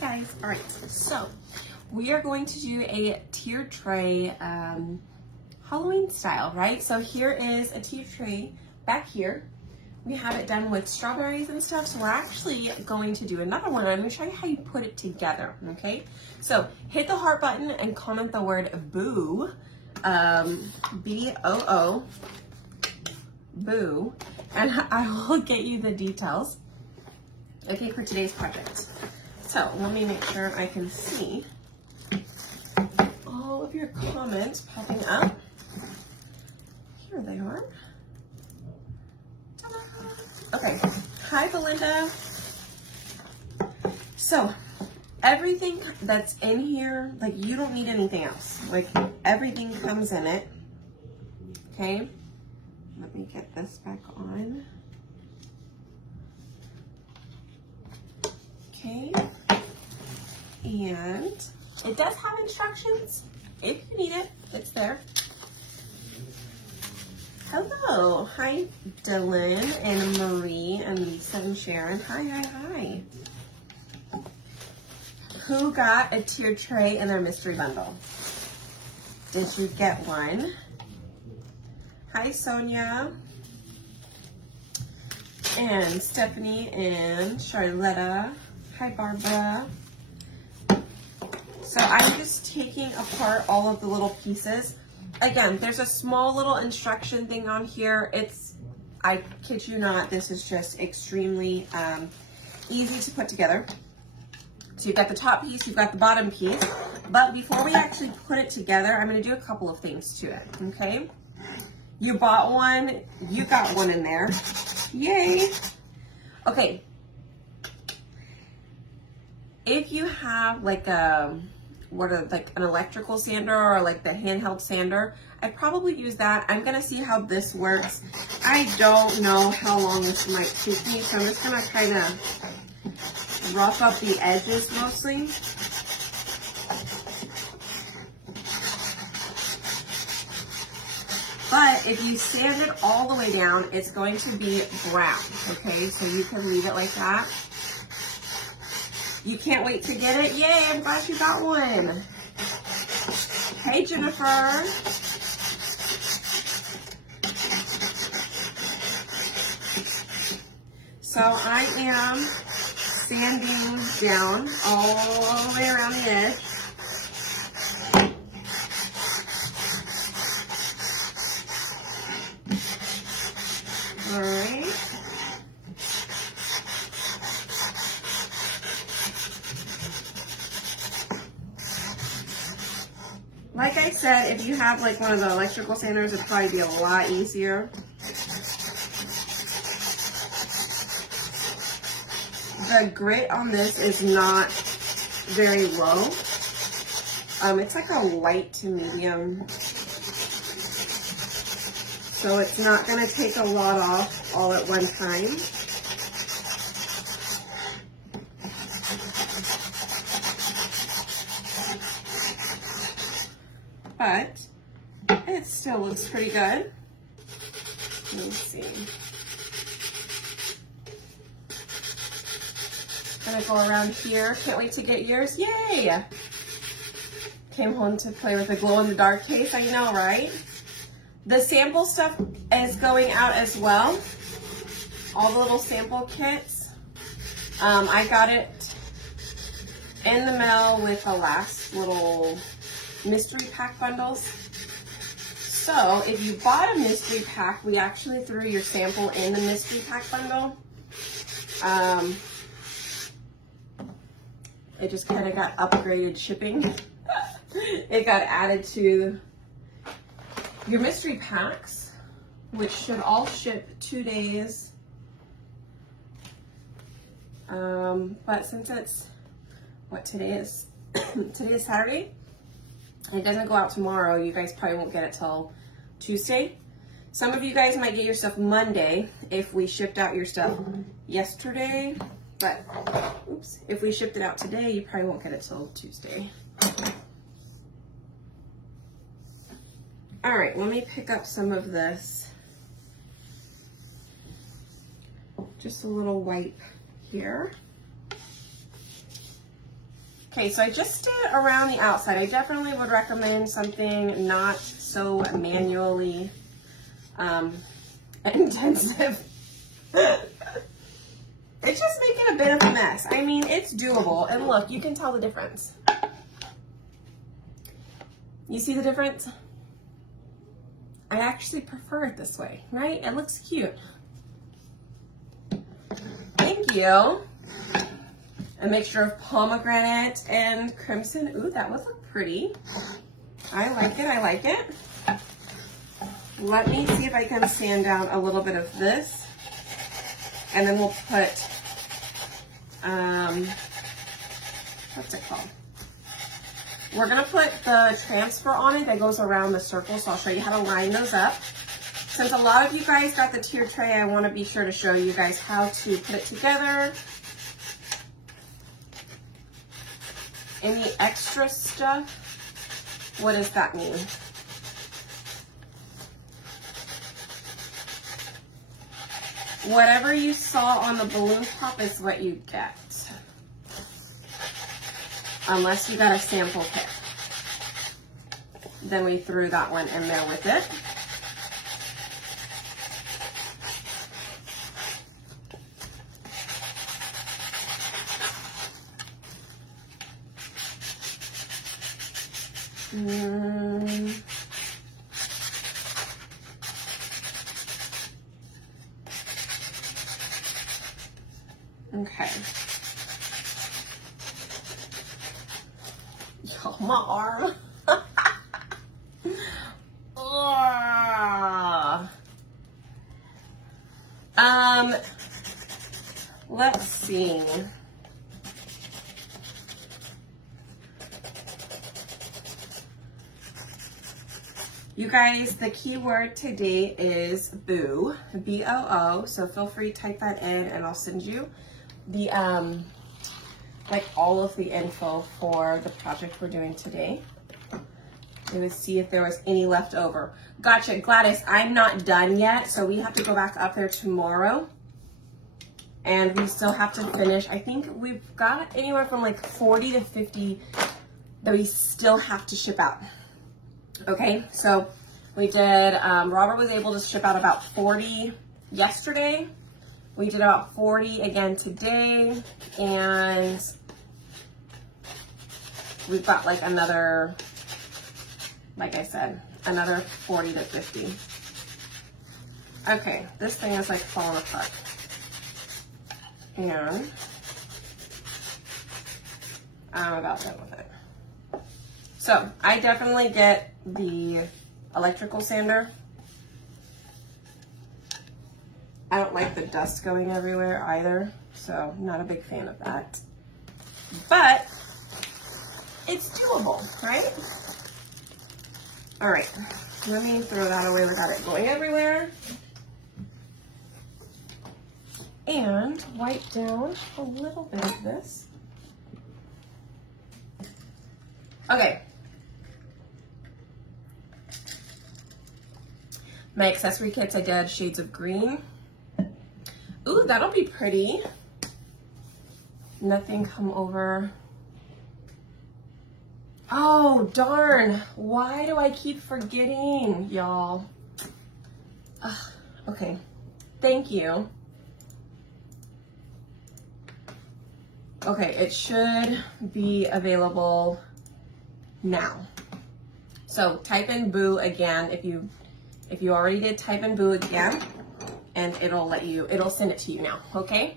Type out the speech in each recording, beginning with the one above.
Guys, all right, so we are going to do a tiered tray Halloween style, right? So here is a tiered tray back here. We have it done with strawberries and stuff, so we're actually going to do another one. I'm going to show you how you put it together, okay? So hit the heart button and comment the word boo, B-O-O, boo, and I will get you the details, okay, for today's project. So let me make sure I can see all of your comments popping up. Here they are. Ta-da! Okay, hi Belinda. So everything that's in here, like you don't need anything else. Like everything comes in it. Okay, let me get this back on. Okay, and it does have instructions. If you need it, it's there. Hello, hi Dylan and Marie and Lisa and Sharon. Hi. Who got a tiered tray in their mystery bundle? Did you get one? Hi Sonia and Stephanie and Charlotta. Hi Barbara. So I'm just taking apart all of the little pieces. Again, there's a small little instruction thing on here. I kid you not, this is just extremely easy to put together. So you've got the top piece, you've got the bottom piece. But before we actually put it together, I'm gonna do a couple of things to it, okay? You bought one, you got one in there. Yay! Okay. If you have like an electrical sander or like the handheld sander, I probably use that. I'm gonna see how this works. I don't know how long this might take me, so I'm just gonna kind of rough up the edges mostly. But if you sand it all the way down, it's going to be brown, okay? So you can leave it like that. You can't wait to get it? Yay, I'm glad you got one. Hey, Jennifer. So I am sanding down all the way around the edge. All right. Like I said, if you have like one of the electrical sanders, it'd probably be a lot easier. The grit on this is not very low. It's like a light to medium. So it's not gonna take a lot off all at one time. But it still looks pretty good. Let me see. Gonna go around here. Can't wait to get yours. Yay! Came home to play with the glow-in-the-dark case. I know, right? The sample stuff is going out as well. All the little sample kits. I got it in the mail with the last little mystery pack bundles. So if you bought a mystery pack, we actually threw your sample in the mystery pack bundle. It just kind of got upgraded shipping. It got added to your mystery packs, which should all ship 2 days. But since it's what today is, today is Saturday. It doesn't go out tomorrow. You guys probably won't get it till Tuesday. Some of you guys might get your stuff Monday if we shipped out your stuff yesterday. But, oops, if we shipped it out today, you probably won't get it till Tuesday. All right, let me pick up some of this. Just a little wipe here. Okay, so I just did around the outside. I definitely would recommend something not so manually intensive. It's just making a bit of a mess. I mean, it's doable. And look, you can tell the difference. You see the difference? I actually prefer it this way, right? It looks cute. Thank you. A mixture of pomegranate and crimson. Ooh, that would look pretty. I like it, I like it. Let me see if I can sand down a little bit of this. And then we'll put, what's it called? We're gonna put the transfer on it that goes around the circle, so I'll show you how to line those up. Since a lot of you guys got the tier tray, I wanna be sure to show you guys how to put it together. Any extra stuff? What does that mean? Whatever you saw on the balloon pop is what you get. Unless you got a sample kit. Then we threw that one in there with it. Okay. Oh, my arm. Let's see. You guys, the keyword today is boo, B-O-O, so feel free to type that in and I'll send you the, like all of the info for the project we're doing today. It would see if there was any left over. Gotcha, Gladys, I'm not done yet, so we have to go back up there tomorrow. And we still have to finish. I think we've got anywhere from like 40 to 50 that we still have to ship out. Okay, so we did, Robert was able to ship out about 40 yesterday. We did about 40 again today. And we've got like another, like I said, another 40 to 50. Okay, this thing is like falling apart. And I'm about done with it. So I definitely get the electrical sander. I don't like the dust going everywhere either, so I'm not a big fan of that. But it's doable, right? All right, let me throw that away without it going everywhere. And wipe down a little bit of this. Okay. My accessory kits, I did shades of green. Ooh, that'll be pretty. Nothing come over. Oh, darn. Why do I keep forgetting, y'all? Okay, thank you. Okay, it should be available now. So type in boo again if you already did, type in boo again and it'll send it to you now, okay?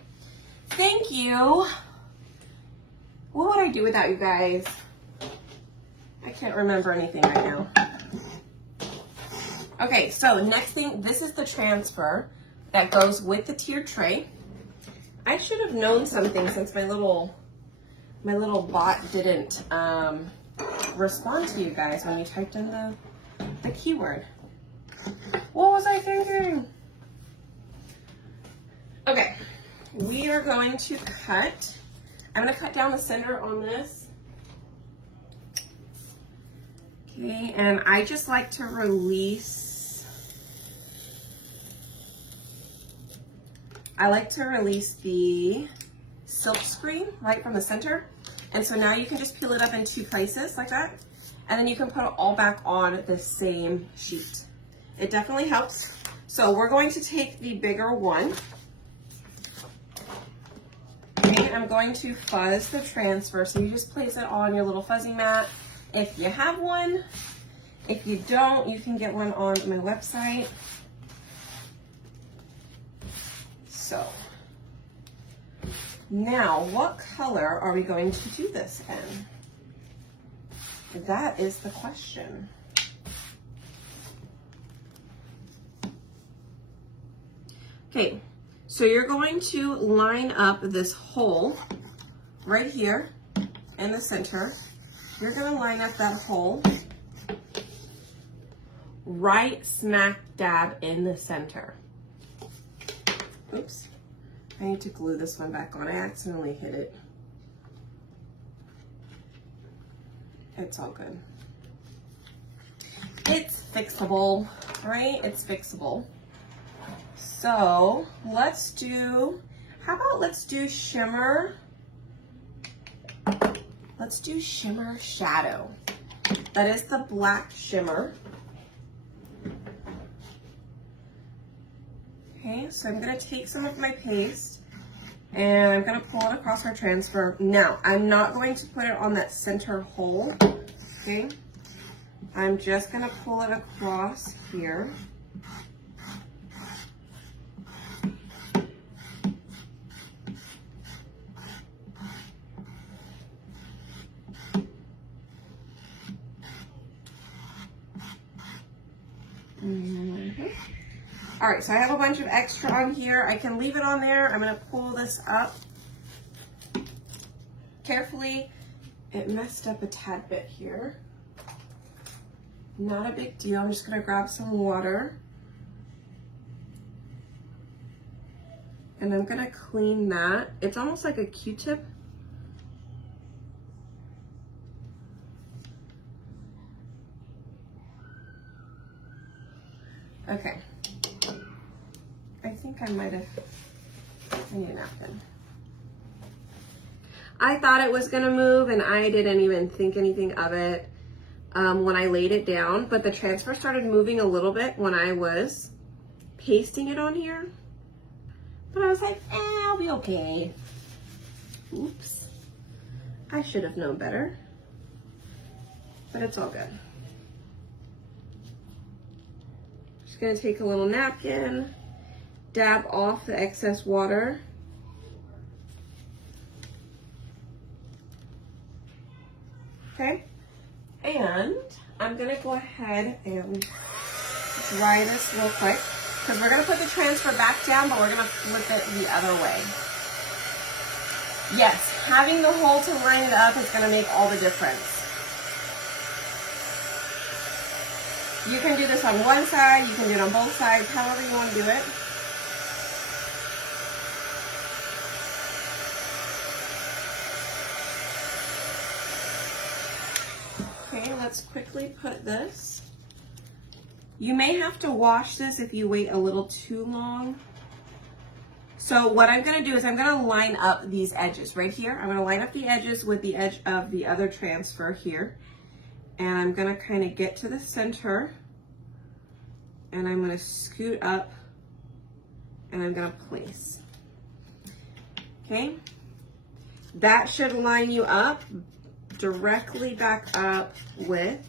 Thank you. What would I do without you guys? I can't remember anything right now. Okay, so next thing, this is the transfer that goes with the tiered tray. I should have known something since my little bot didn't respond to you guys when you typed in the keyword. What was I thinking? Okay, we are going to cut. I'm going to cut down the center on this. Okay, and I just like to release. I like to release the silk screen right from the center. And so now you can just peel it up in 2 places like that. And then you can put it all back on the same sheet. It definitely helps. So we're going to take the bigger one. Okay, I'm going to fuzz the transfer. So you just place it on your little fuzzing mat if you have one. If you don't, you can get one on my website. So now what color are we going to do this in? That is the question. Okay, so you're going to line up this hole right here in the center. You're going to line up that hole right smack dab in the center. Oops, I need to glue this one back on. I accidentally hit it. It's all good. It's fixable, right? It's fixable. So let's do, how about let's do shimmer. Let's do shimmer shadow. That is the black shimmer. Okay, so I'm gonna take some of my paste and I'm gonna pull it across our transfer. Now, I'm not going to put it on that center hole, okay? I'm just gonna pull it across here. All right, so I have a bunch of extra on here. I can leave it on there. I'm gonna pull this up carefully. It messed up a tad bit here. Not a big deal. I'm just gonna grab some water. And I'm gonna clean that. It's almost like a Q-tip. Okay. I think I might have, I need a napkin. I thought it was gonna move and I didn't even think anything of it when I laid it down, but the transfer started moving a little bit when I was pasting it on here. But I was like, I'll be okay. Oops. I should have known better, but it's all good. Just gonna take a little napkin, dab off the excess water. Okay, and I'm gonna go ahead and dry this real quick because we're gonna put the transfer back down, but we're gonna flip it the other way. Yes, having the hole to line it up is gonna make all the difference. You can do this on one side, you can do it on both sides, however you wanna do it. Okay, let's quickly put this. You may have to wash this if you wait a little too long. So what I'm gonna do is I'm gonna line up these edges right here. I'm gonna line up the edges with the edge of the other transfer here. And I'm gonna kind of get to the center and I'm gonna scoot up and I'm gonna place. Okay, that should line you up directly back up with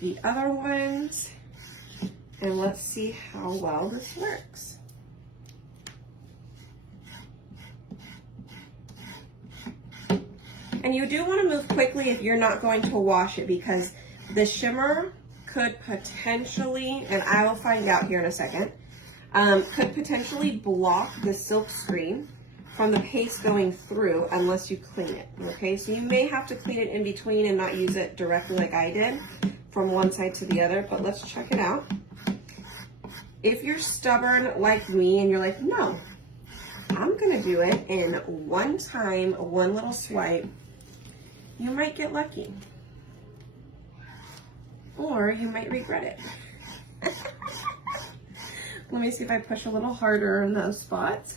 the other ones. And let's see how well this works. And you do want to move quickly if you're not going to wash it because the shimmer could potentially, and I will find out here in a second, could potentially block the silk screen from the paste going through unless you clean it, okay? So you may have to clean it in between and not use it directly like I did from one side to the other, but let's check it out. If you're stubborn like me and you're like, no, I'm gonna do it in one time, one little swipe, you might get lucky. Or you might regret it. Let me see if I push a little harder in those spots.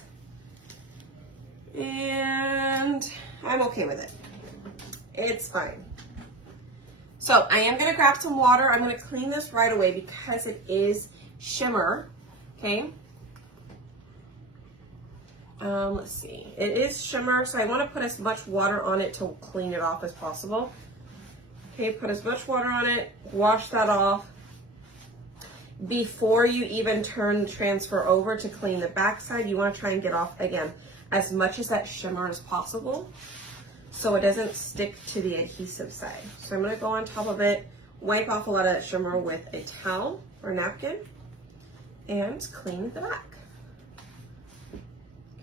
And I'm okay with it. It's fine. So I am gonna grab some water. I'm gonna clean this right away because it is shimmer, okay? Let's see, it is shimmer, so I wanna put as much water on it to clean it off as possible. Okay, put as much water on it, wash that off before you even transfer over to clean the backside. You wanna try and get off, again, as much as that shimmer as possible so it doesn't stick to the adhesive side. So I'm gonna go on top of it, wipe off a lot of that shimmer with a towel or napkin, and clean the back.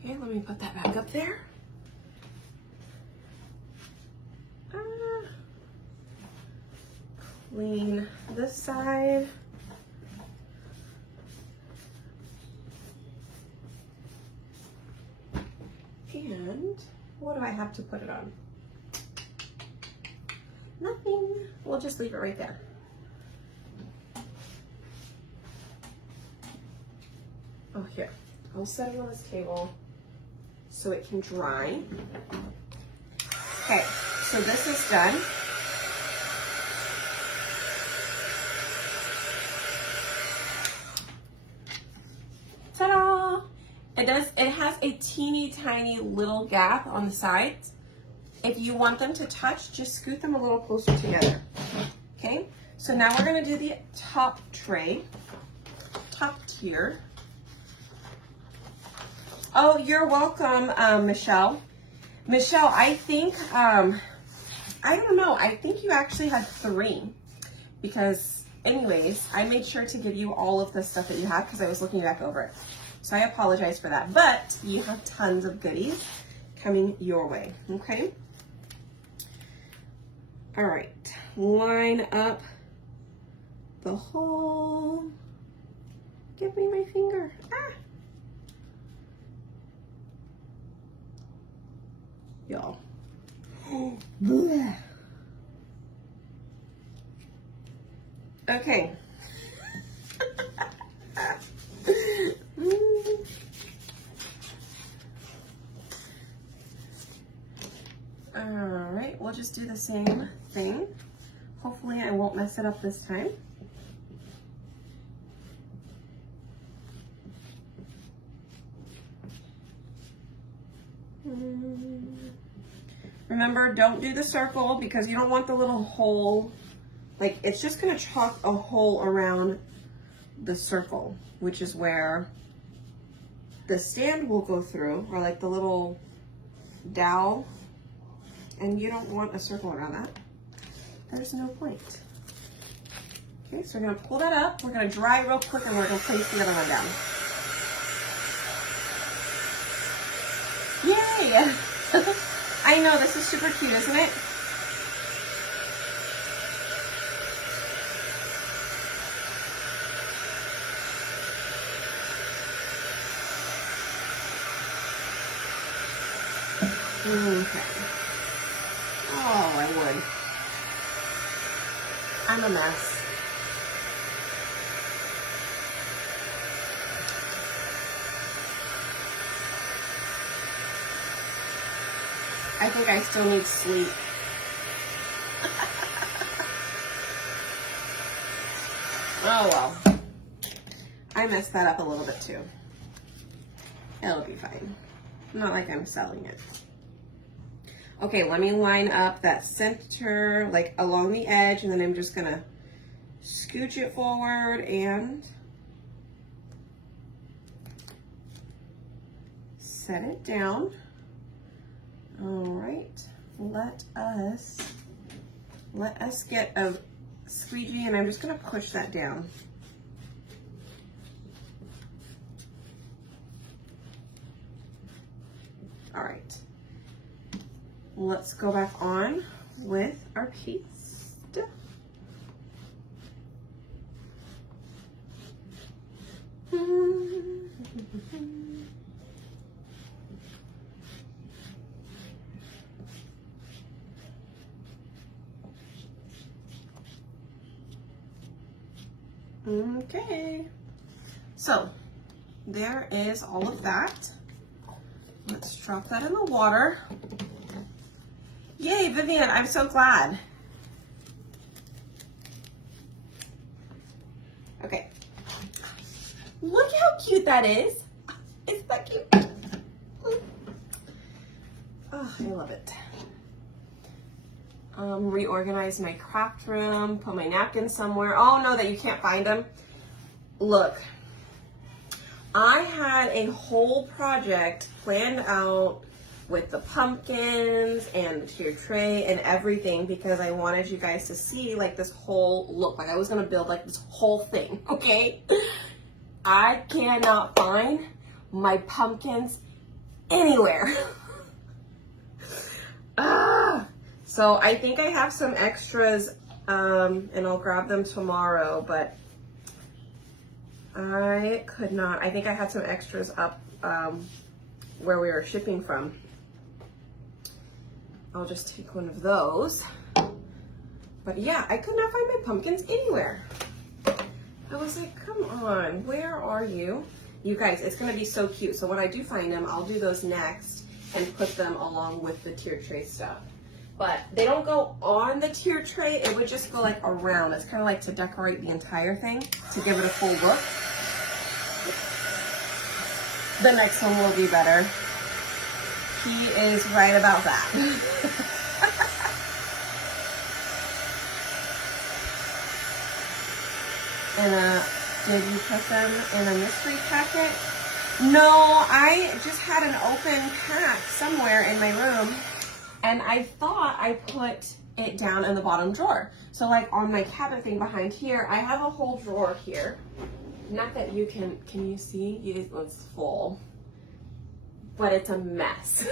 Okay, let me put that back up there. Clean this side. And what do I have to put it on? Nothing. We'll just leave it right there. Oh, here. I'll set it on this table so it can dry. Okay, so this is done. Ta-da! It has a teeny tiny little gap on the sides. If you want them to touch, just scoot them a little closer together. Okay, so now we're gonna do the top tray, top tier. Oh, you're welcome, Michelle. Michelle, I think, I don't know, I think you actually had 3 because anyways, I made sure to give you all of the stuff that you have because I was looking back over it. So I apologize for that, but you have tons of goodies coming your way, okay? All right, line up the hole. Give me my finger. Ah. Y'all. Okay. All right, we'll just do the same thing. Hopefully I won't mess it up this time. Remember, don't do the circle because you don't want the little hole. Like, it's just gonna chalk a hole around the circle, which is where the stand will go through, or like the little dowel, and you don't want a circle around that. There's no point. Okay, so we're gonna pull that up, we're gonna dry real quick, and we're gonna place the other one down. Yay! I know, this is super cute, isn't it? Okay. Oh, I would. I'm a mess. I think I still need sleep. Oh well. I messed that up a little bit too. It'll be fine. Not like I'm selling it. Okay, let me line up that center, like along the edge, and then I'm just gonna scooch it forward and set it down. All right, let us get a squeegee, and I'm just gonna push that down. All right. Let's go back on with our paste. Okay, so there is all of that. Let's drop that in the water. Yay, Vivian, I'm so glad. Okay. Look how cute that is. Isn't that cute? Oh, I love it. Reorganize my craft room, put my napkins somewhere. Oh no, that you can't find them. Look, I had a whole project planned out with the pumpkins and the tier tray and everything because I wanted you guys to see like this whole look. Like I was gonna build like this whole thing, okay? I cannot find my pumpkins anywhere. So I think I have some extras and I'll grab them tomorrow, but I could not. I think I had some extras up where we were shipping from. I'll just take one of those. But yeah, I could not find my pumpkins anywhere. I was like, come on, where are you? You guys, it's gonna be so cute. So when I do find them, I'll do those next and put them along with the tier tray stuff. But they don't go on the tier tray, it would just go like around. It's kind of like to decorate the entire thing, to give it a full look. The next one will be better. He is right about that. And did you put them in a mystery packet? No, I just had an open pack somewhere in my room and I thought I put it down in the bottom drawer. So like on my cabinet thing behind here, I have a whole drawer here. Not that you can you see? It was full, but it's a mess.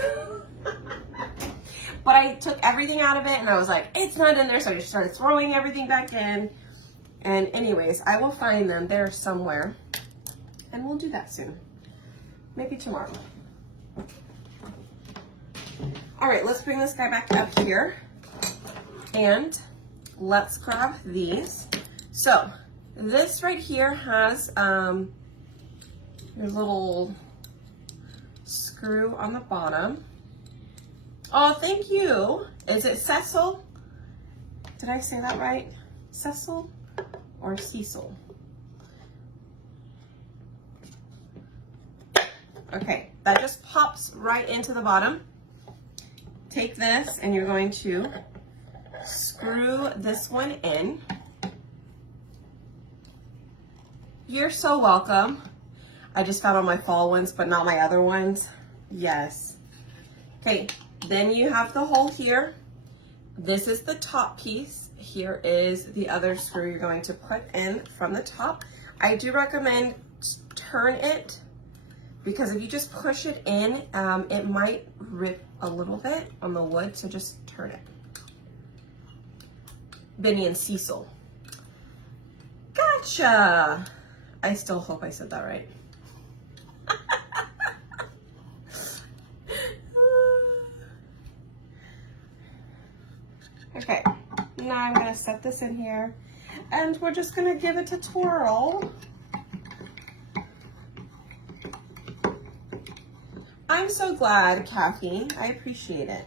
But I took everything out of it and I was like, it's not in there. So I just started throwing everything back in. And anyways, I will find them there somewhere and we'll do that soon. Maybe tomorrow. All right, let's bring this guy back up here and let's grab these. So this right here has your little screw on the bottom. Oh, thank you. Is it Cecil? Did I say that right? Cecil or Cecil? Okay, that just pops right into the bottom. Take this and you're going to screw this one in. You're so welcome. I just found all my fall ones, but not my other ones. Yes. Okay, then you have the hole here. This is the top piece. Here is the other screw you're going to put in from the top. I do recommend turn it because if you just push it in, it might rip a little bit on the wood, so just turn it. Benny and Cecil. Gotcha! I still hope I said that right. Okay, now I'm gonna set this in here and we're just gonna give it a twirl. I'm so glad, Kathy. I appreciate it.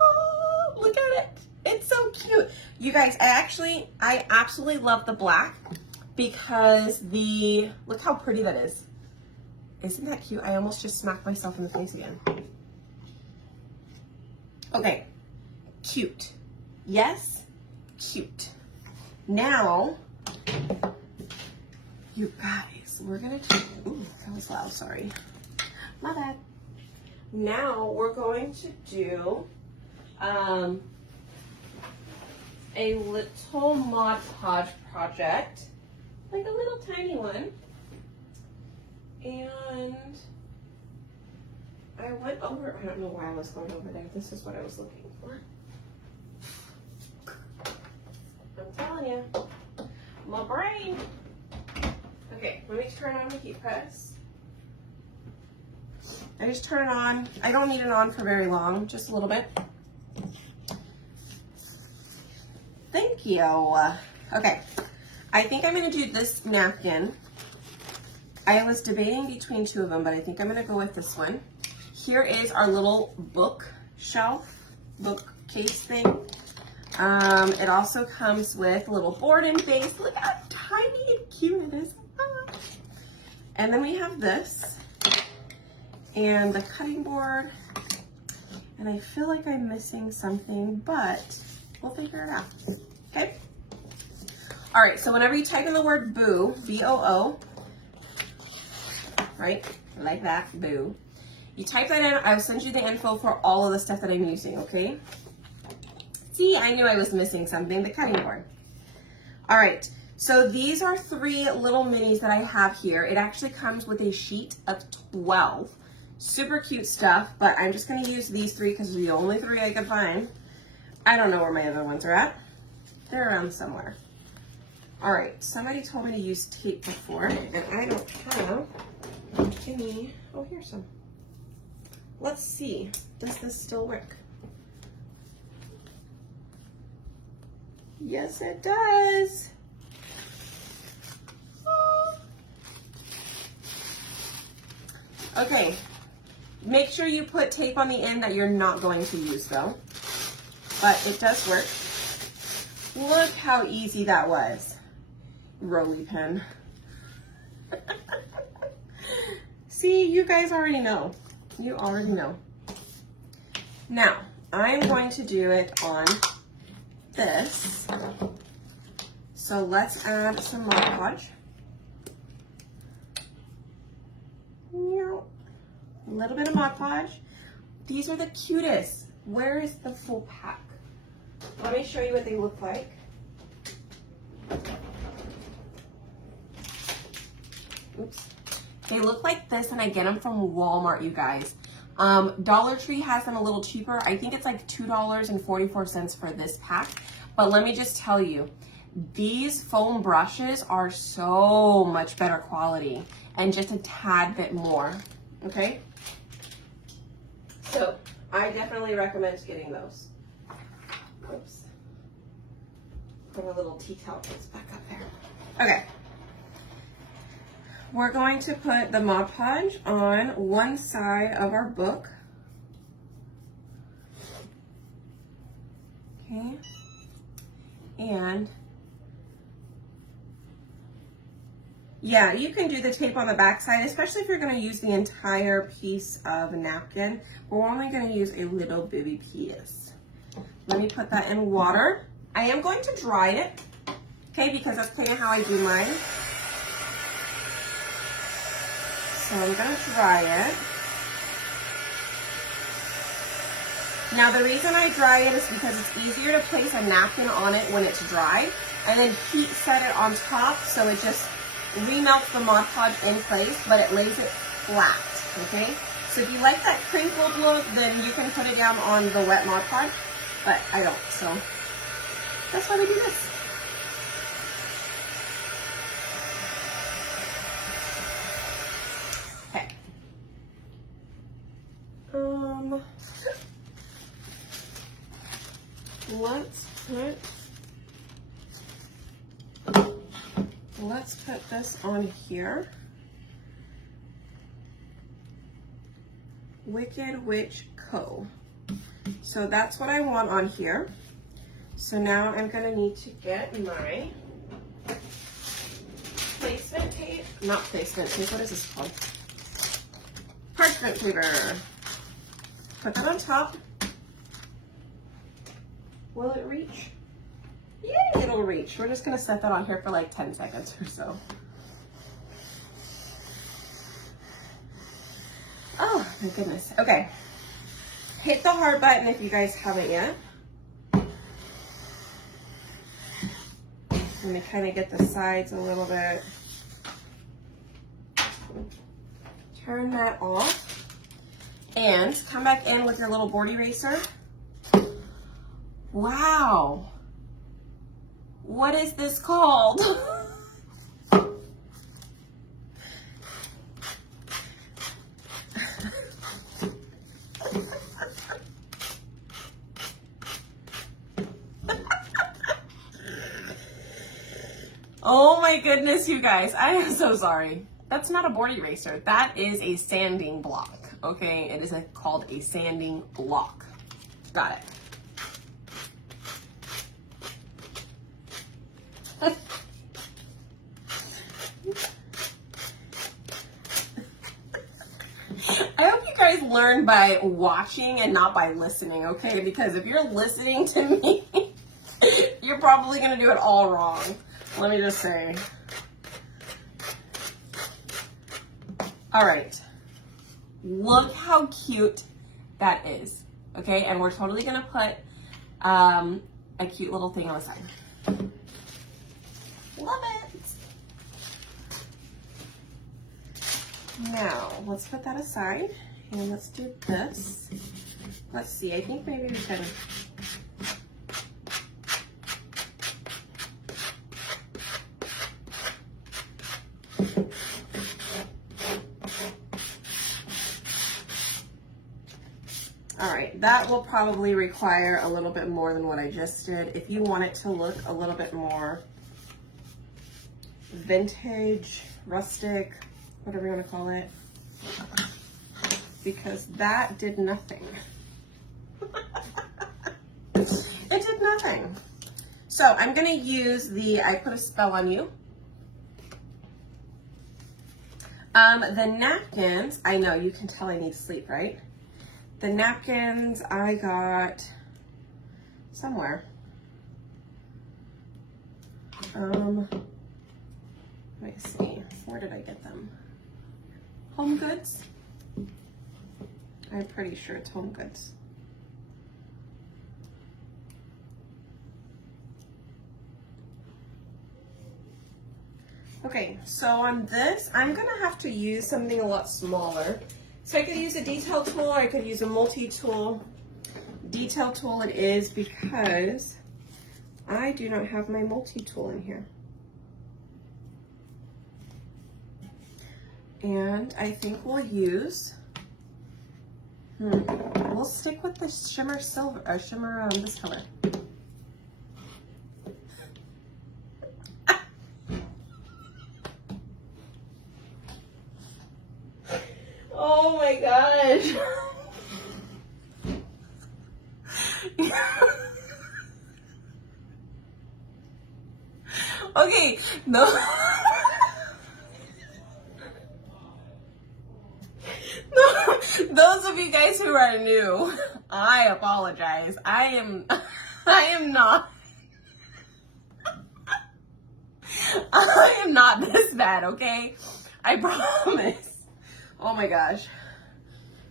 Oh, look at it. It's so cute. You guys, I absolutely love the black because look how pretty that is. Isn't that cute? I almost just smacked myself in the face again. Okay, cute. Yes, cute. Now, you guys, we're gonna take, ooh, that was loud, sorry. My bad. Now we're going to do a little Mod Podge project, like a little tiny one. And I went over, I don't know why I was going over there. This is what I was looking for. I'm telling you, my brain. Okay, let me turn on the heat press. I just turn it on. I don't need it on for very long, just a little bit. Thank you. Okay, I think I'm gonna do this napkin. I was debating between two of them, but I think I'm gonna go with this one. here is our little bookcase thing. It also comes with a little board and base. Look how tiny and cute it is. Ah. And then we have this and the cutting board. And I feel like I'm missing something, but we'll figure it out, okay? All right, so whenever you type in the word boo, B-O-O, right, like that, boo. You type that in, I'll send you the info for all of the stuff that I'm using, okay? See, I knew I was missing something, the cutting board. All right, so these are 3 little minis that I have here. It actually comes with a sheet of 12. Super cute stuff, but I'm just gonna use these 3 because they're the only 3 I could find. I don't know where my other ones are at. They're around somewhere. All right, somebody told me to use tape before, and I don't have any. Oh, here's some. Let's see, does this still work? Yes, it does. Okay, make sure you put tape on the end that you're not going to use though, but it does work. Look how easy that was. Rolly pin. See, you guys already know. You already know. Now, I'm going to do it on this. So let's add some Mod Podge. A little bit of Mod Podge. These are the cutest. Where is the full pack? Let me show you what they look like. Oops. They look like this, and I get them from Walmart, you guys. Dollar Tree has them a little cheaper. I think it's like $2.44 for this pack. But let me just tell you, these foam brushes are so much better quality and just a tad bit more, okay? So I definitely recommend getting those. Oops. Put a little tea towel goes back up there. Okay. We're going to put the Mod Podge on one side of our book. Okay. And yeah, you can do the tape on the back side, especially if you're going to use the entire piece of napkin. But we're only going to use a little bitty piece. Let me put that in water. I am going to dry it, okay, because that's kind of how I do mine. So I'm going to dry it. Now the reason I dry it is because it's easier to place a napkin on it when it's dry, and then heat set it on top so it just remelts the Mod Podge in place, but it lays it flat, okay? So if you like that crinkled look, then you can put it down on the wet Mod Podge, but I don't, so that's why we do this. Okay. Let's put this on here. Wicked Witch Co. So that's what I want on here. So now I'm gonna need to get my placement tape, not placement tape, what is this called? Parchment paper. Put that on top. Will it reach? Yeah, it'll reach. We're just gonna set that on here for like 10 seconds or so. Oh my goodness. Okay. Hit the heart button if you guys haven't yet. Let me kind of get the sides a little bit. Turn that off. And come back in with your little board eraser. Wow. What is this called? Oh my goodness, you guys. I am so sorry. That's not a board eraser. That is a sanding block. okay? It is called a sanding block. Got it. I hope you guys learn by watching and not by listening, okay? Because if you're listening to me, you're probably gonna do it all wrong. Let me just say. All right. Look how cute that is, okay? And we're totally gonna put a cute little thing on the side. Love it. Now, let's put that aside and let's do this. Let's see, I think maybe we can. All right, that will probably require a little bit more than what I just did. If you want it to look a little bit more vintage, rustic, whatever you want to call it, because that did nothing. It did nothing. So I'm going to use I put a spell on you. The napkins, I know you can tell I need sleep, right? The napkins I got somewhere. Let me see, where did I get them? Home Goods? I'm pretty sure it's Home Goods. Okay, so on this, I'm gonna have to use something a lot smaller. So I could use a detail tool, or I could use a multi-tool. Detail tool it is because I do not have my multi-tool in here. And I think we'll use, we'll stick with the shimmer silver, this color. Oh my gosh. Okay, no. No, those of you guys who are new, I apologize. I am not. I am not this bad, okay? I promise. Oh my gosh.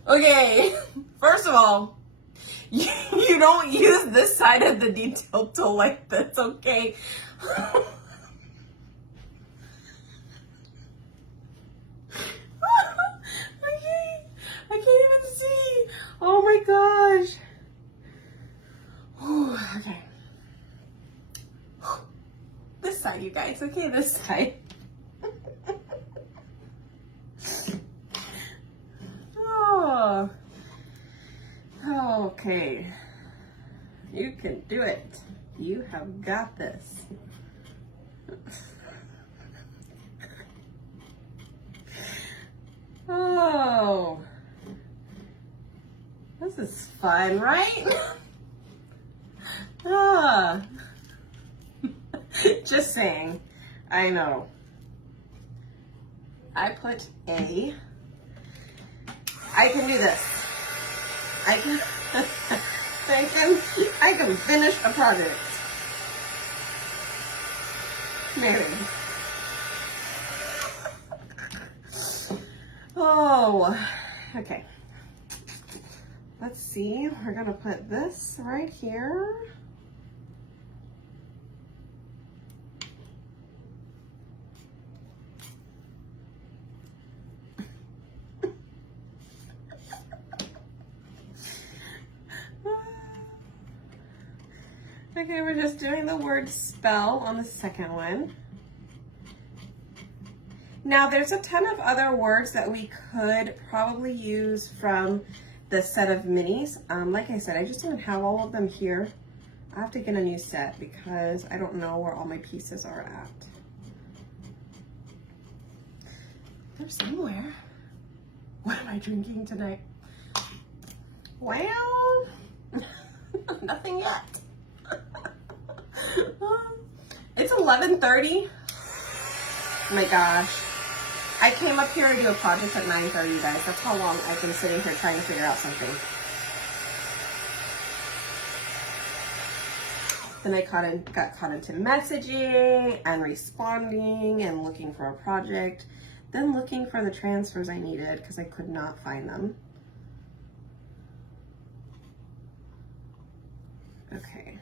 Okay, first of all, you don't use this side of the detail tool like this, okay? I can't even see. Oh my gosh. Whew, okay. This side, you guys, okay? This side. Oh. Okay. You can do it. You have got this. Oh. This is fun, right? Ah. Just saying. I know. I put A. I can do this. I can finish a project. Maybe. Oh, okay. Let's see. We're gonna put this right here. Okay, we're just doing the word spell on the second one. Now, there's a ton of other words that we could probably use from the set of minis. Like I said, I just don't have all of them here. I have to get a new set because I don't know where all my pieces are at. They're somewhere. What am I drinking tonight? Well, nothing yet. It's 11:30. Oh my gosh. I came up here to do a project at 9:30, you guys. That's how long I've been sitting here trying to figure out something. Then I got caught into messaging and responding and looking for a project. Then looking for the transfers I needed because I could not find them. Okay.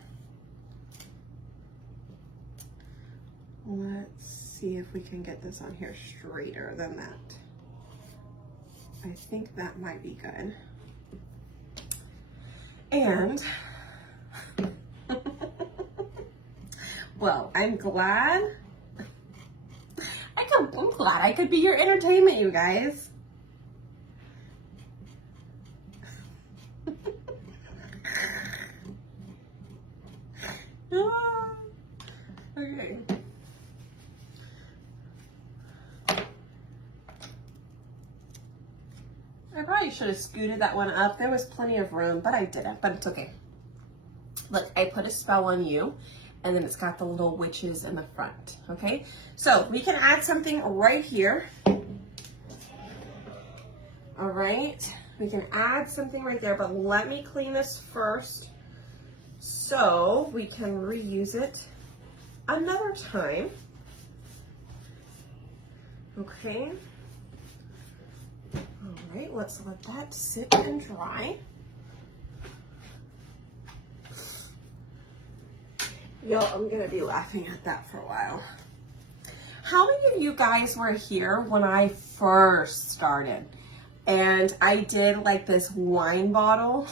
Let's see if we can get this on here straighter than that. I think that might be good. And well, I'm glad I could be your entertainment, you guys. Okay. I probably should have scooted that one up. There was plenty of room, but I didn't, but it's okay. Look, I put a spell on you, and then it's got the little witches in the front, okay? So we can add something right here. All right, we can add something right there, but let me clean this first so we can reuse it another time. Okay. All right, let's let that sit and dry. Yo, I'm gonna be laughing at that for a while. How many of you guys were here when I first started? And I did like this wine bottle.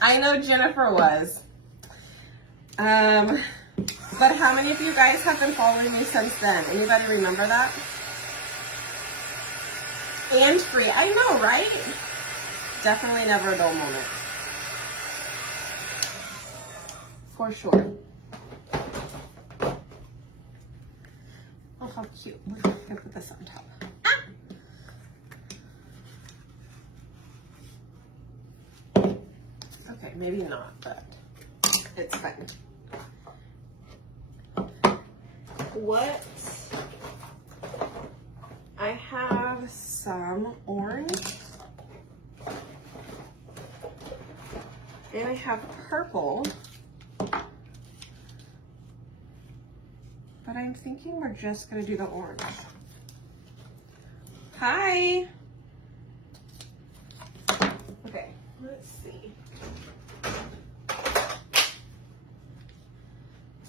I know Jennifer was. But how many of you guys have been following me since then? Anybody remember that? And free, I know, right? Definitely never a dull moment. For sure. Oh, how cute. Look, I'm gonna put this on top. Ah! Okay, maybe not, but it's fine. What? I have some orange. And I have purple. But I'm thinking we're just gonna do the orange. Hi. Okay, let's see.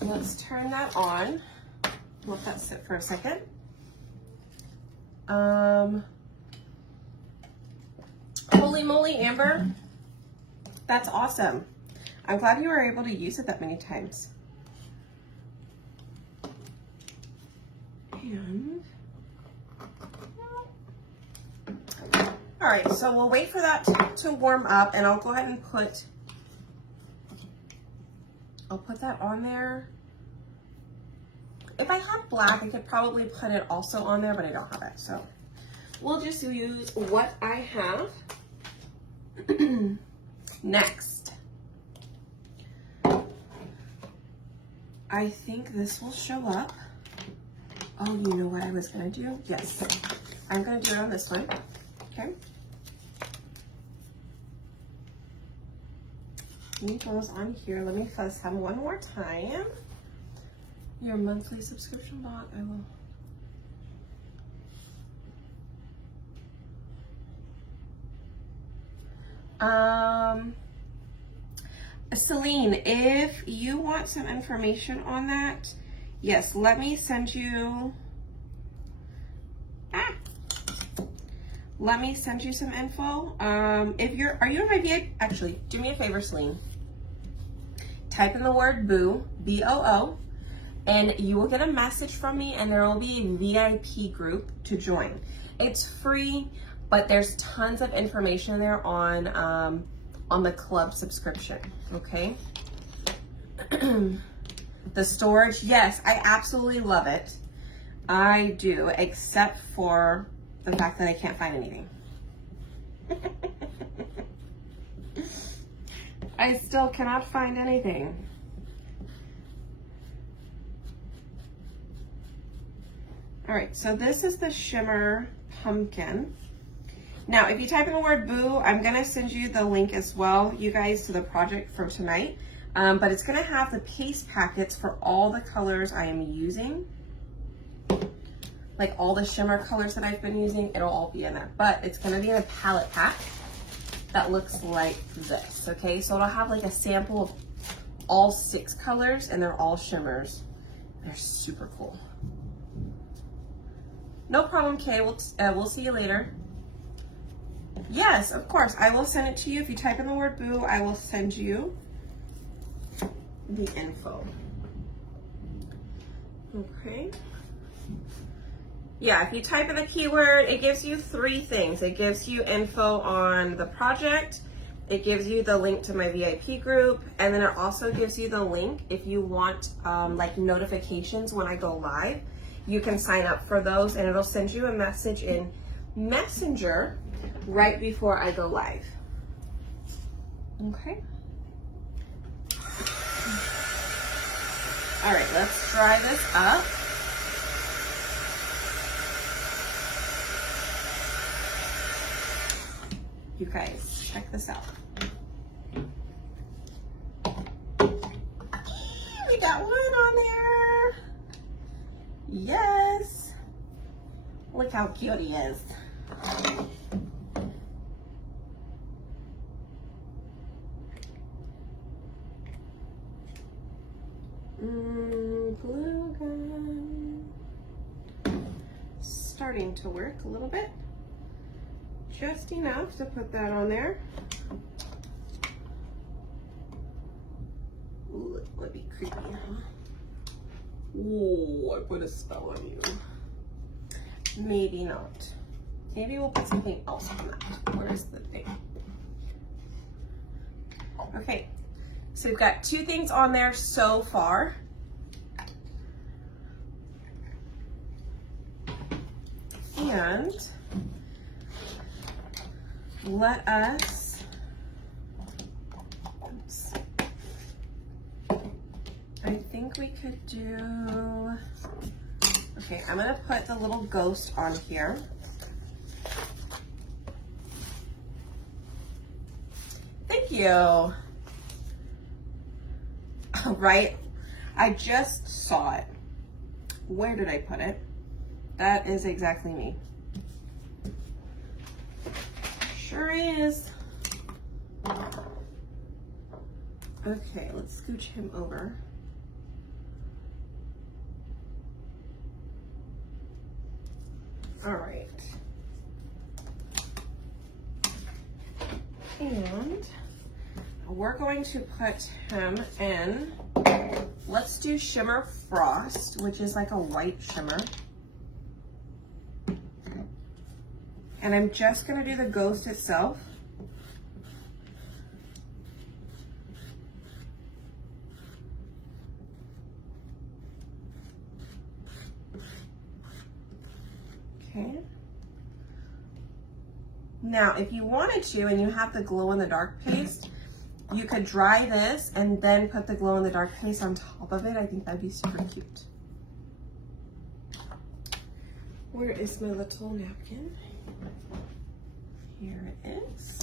Let's turn that on. Let that sit for a second. Holy moly, Amber. That's awesome. I'm glad you were able to use it that many times. And all right, so we'll wait for that to warm up, and I'll go ahead and I'll put that on there. If I had black, I could probably put it also on there, but I don't have it. So we'll just use what I have. Next, I think this will show up. Oh, you know what I was gonna do? Yes, I'm gonna do it on this one, okay? Let me those on here. Let me fuzz them one more time. Your monthly subscription bot, I will. Celine, if you want some information on that, yes, let me send you, let me send you some info. Are you on my VIP? Actually, do me a favor, Celine. Type in the word boo, B-O-O, and you will get a message from me, and there will be a VIP group to join. It's free, but there's tons of information there on the club subscription, okay? The storage, yes, I absolutely love it. I do, except for the fact that I can't find anything. I still cannot find anything. All right, so this is the shimmer pumpkin. Now, if you type in the word boo, I'm gonna send you the link as well, you guys, to the project for tonight. But it's gonna have the paste packets for all the colors I am using. Like all the shimmer colors that I've been using, it'll all be in there. But it's gonna be in a palette pack that looks like this, okay? So it'll have like a sample of all 6 colors, and they're all shimmers. They're super cool. No problem, Kay, we'll see you later. Yes, of course, I will send it to you. If you type in the word boo, I will send you the info. Okay. Yeah, if you type in the keyword, it gives you 3 things. It gives you info on the project, it gives you the link to my VIP group, and then it also gives you the link if you want like notifications when I go live. You can sign up for those, and it'll send you a message in Messenger right before I go live. Okay. All right, let's dry this up. You guys, check this out. We got one on there. Yes. Look how cute he is. Glue gun. Starting to work a little bit. Just enough to put that on there. Ooh, it would be creepy, huh? Ooh, I put a spell on you. Maybe not. Maybe we'll put something else on that. Where's the thing? Okay, so we've got 2 things on there so far. And let us, oops. I think we could do, okay, I'm gonna put the little ghost on here. Thank you. Right, I just saw it. Where did I put it? That is exactly me. Sure is. Okay, let's scooch him over. All right. And we're going to put him in, let's do Shimmer Frost, which is like a white shimmer. And I'm just gonna do the ghost itself. Okay. Now, if you wanted to, and you have the glow-in-the-dark paste, you could dry this and then put the glow-in-the-dark paste on top of it. I think that'd be super cute. Where is my little napkin? Here it is.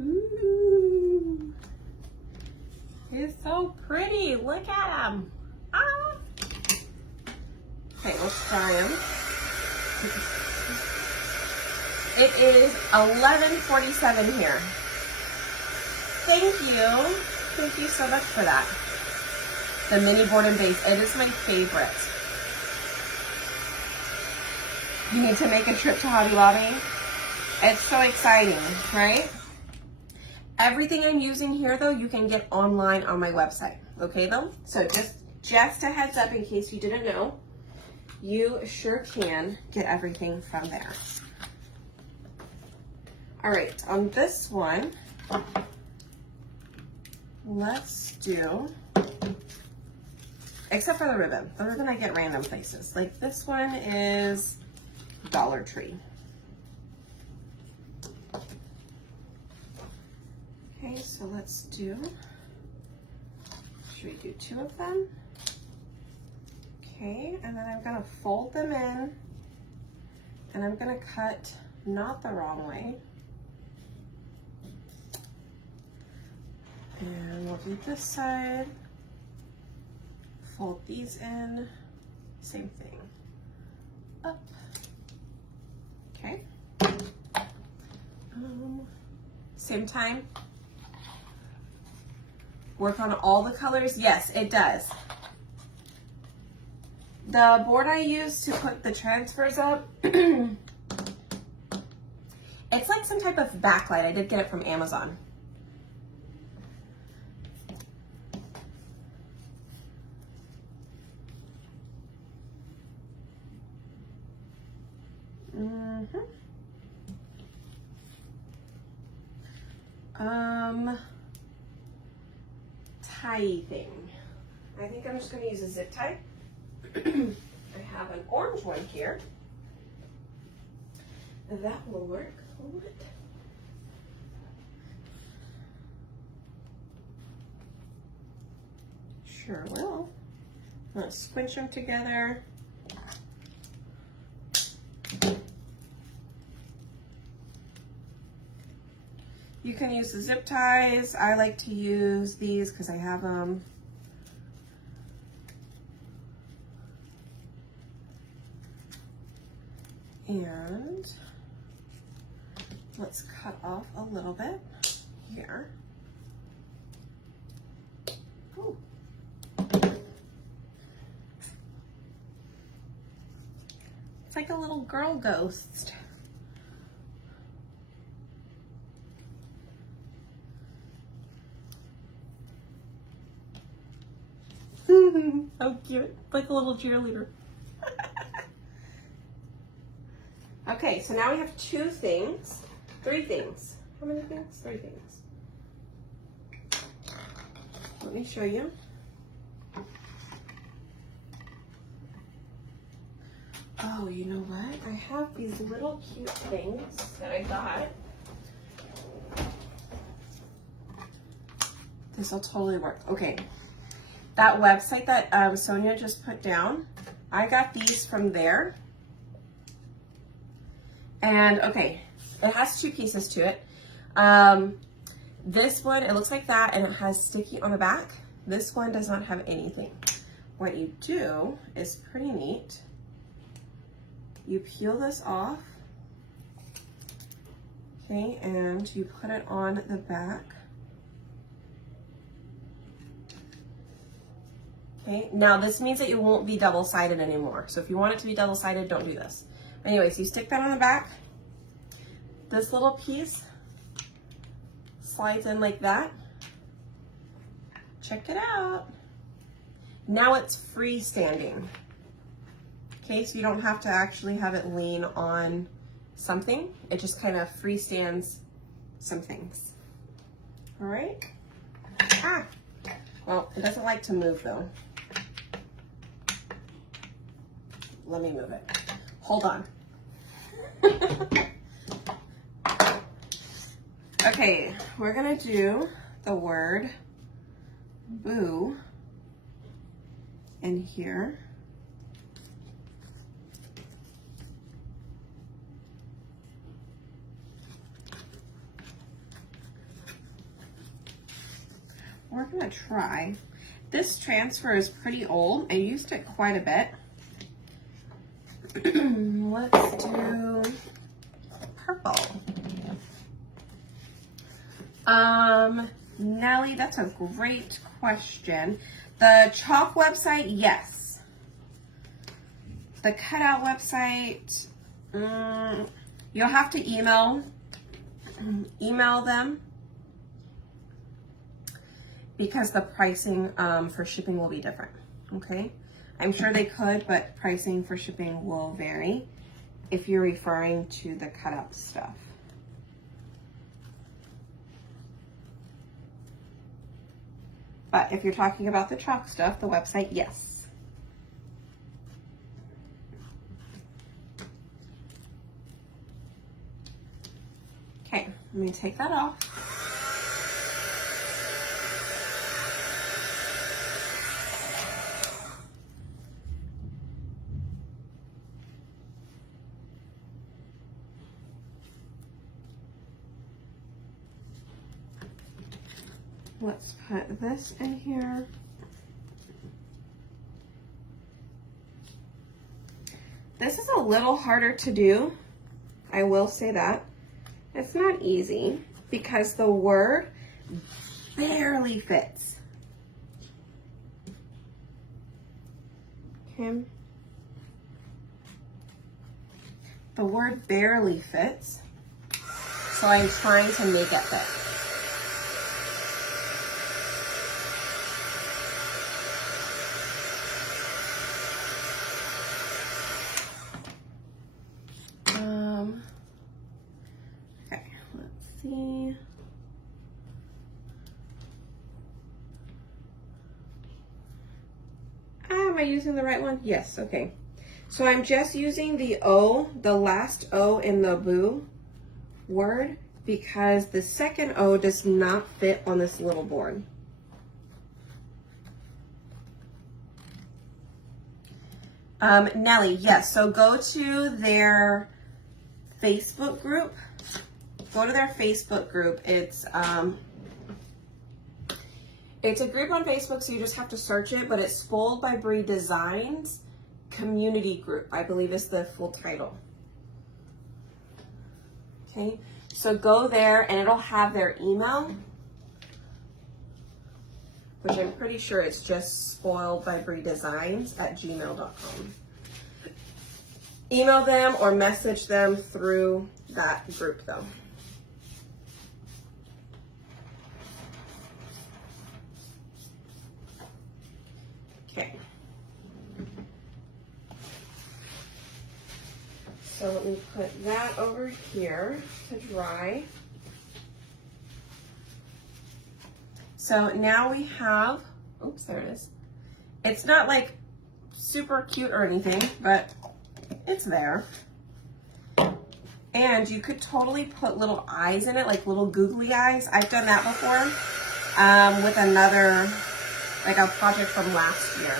Ooh. He's so pretty. Look at him. Ah. Okay, let's try him. It is 11:47 here. Thank you. Thank you so much for that. The mini board and base. It is my favorite. You need to make a trip to Hobby Lobby. It's so exciting, right? Everything I'm using here, though, you can get online on my website. Okay, though? So just a heads up in case you didn't know, you sure can get everything from there. All right, on this one, let's do, except for the ribbon. The ribbon I get random places. Like this one is Dollar Tree. Okay, so let's do, should we do 2 of them? Okay, and then I'm gonna fold them in and I'm gonna cut not the wrong way. And we'll do this side, fold these in, same thing, up, okay. Same time. Work on all the colors? Yes, it does. The board I use to put the transfers up, it's like some type of backlight. I did get it from Amazon. Tie thing. I think I'm just going to use a zip tie. I have an orange one here. That will work. Hold it. Sure will. Let's squinch them together. You can use the zip ties. I like to use these because I have them. And let's cut off a little bit here. Ooh. It's like a little girl ghost. How cute, like a little cheerleader. Okay, so now we have 3 things. How many things? 3 things. Let me show you. Oh, you know what? I have these little cute things that I got. This will totally work. Okay. That website that Sonia just put down, I got these from there. And okay, it has 2 pieces to it. This one, it looks like that, and it has sticky on the back. This one does not have anything. What you do is pretty neat. You peel this off, okay, and you put it on the back. Okay, now this means that it won't be double-sided anymore. So if you want it to be double-sided, don't do this. Anyways, you stick that on the back. This little piece slides in like that. Check it out. Now it's freestanding. Okay, so you don't have to actually have it lean on something. It just kind of freestands some things. All right. Ah, well, it doesn't like to move though. Let me move it. Hold on. Okay, we're gonna do the word boo in here. We're gonna try. This transfer is pretty old. I used it quite a bit. Let's do purple. Nellie, that's a great question. The chalk website, yes. The cutout website, you'll have to email them because the pricing for shipping will be different, okay? I'm sure they could, but pricing for shipping will vary if you're referring to the cutout stuff. But if you're talking about the chalk stuff, the website, yes. Okay, let me take that off. Let's put this in here. This is a little harder to do. I will say that. It's not easy because the word barely fits. Okay. The word barely fits. So I'm trying to make it fit. Okay, let's see. Am I using the right one? Yes, okay. So I'm just using the O, the last O in the boo word, because the second O does not fit on this little board. Nellie, yes, so go to their Facebook group. Go to their Facebook group. It's a group on Facebook, so you just have to search it, but it's Spoiled by Bree Designs Community Group, I believe is the full title. Okay, so go there and it'll have their email, which I'm pretty sure it's just spoiledbybreedesigns@gmail.com. Email them or message them through that group though. Okay. So let me put that over here to dry. So now we have, oops, there it is. It's not like super cute or anything, but it's there. And you could totally put little eyes in it, like little googly eyes. I've done that before with another, like a project from last year.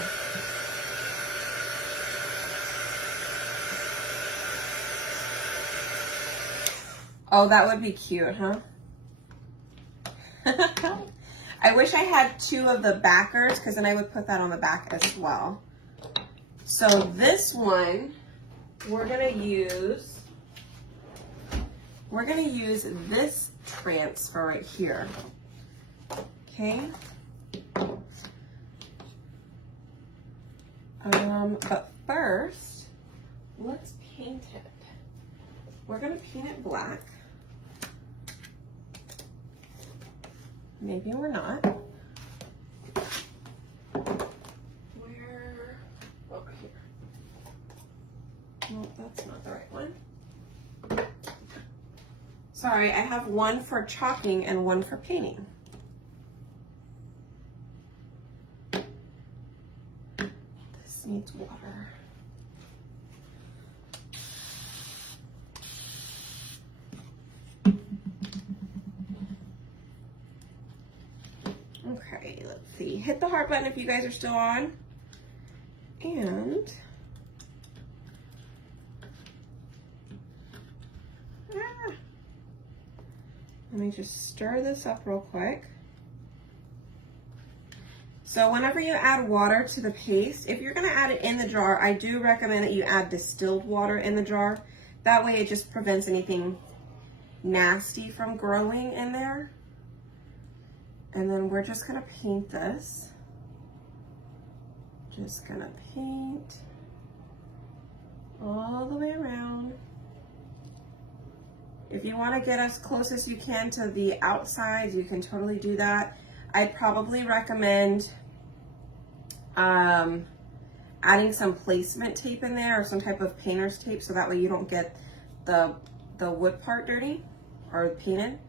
Oh, that would be cute, huh? I wish I had two of the backers, because then I would put that on the back as well. So this one, we're gonna use this transfer right here. Okay. But first, let's paint it. We're gonna paint it black. Maybe we're not. Where? Over here. Nope, that's not the right one. Sorry, I have one for chalking and one for painting. This needs water. Okay, let's see. Hit the heart button if you guys are still on. And let me just stir this up real quick. So whenever you add water to the paste, if you're gonna add it in the jar, I do recommend that you add distilled water in the jar. That way it just prevents anything nasty from growing in there. And then we're just gonna paint this. Just gonna paint all the way around. If you wanna get as close as you can to the outside, you can totally do that. I'd probably recommend adding some placement tape in there or some type of painter's tape, so that way you don't get the wood part dirty or painted.